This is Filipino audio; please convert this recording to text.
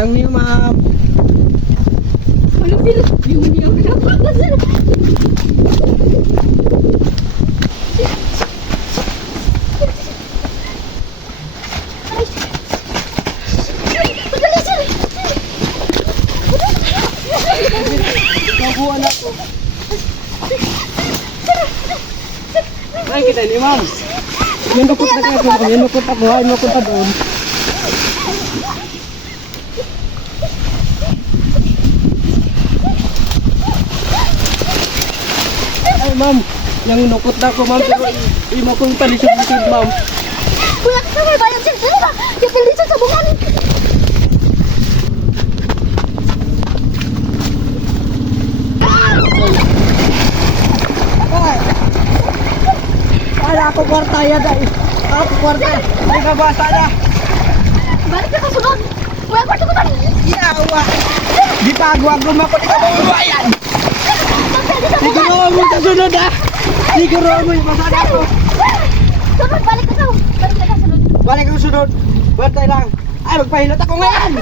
Utang niyo, ma'am. Ano sila? Yung pinapala sila. Nakuha na ako. Ay, kita ni ma'am. Yung lukot na kayo, yung lukot ako, ay lukot na doon. Ay ma'am, yung lukot na ako ma'am, pero hindi mo kong talisod-lisod ma'am. Kuya, kasi may bayad siya. Sino ba? Yung pilisan sa bungan. Ay! Ala ako kwarta yan ay. Ako kwarta. Ay kabasa na. Balik ka kasunod. Kuya, kwarto ko tayo. Yawa. Di pa agwag mo ako di ka mabulo ayan. Siguro mo sa sunod ah. Siguro mo yung masada ko. Sunod, balik ka daw. Balik ka sunod. Balik ang sunod. Bantay lang. Ay magpahilot ako ngayon.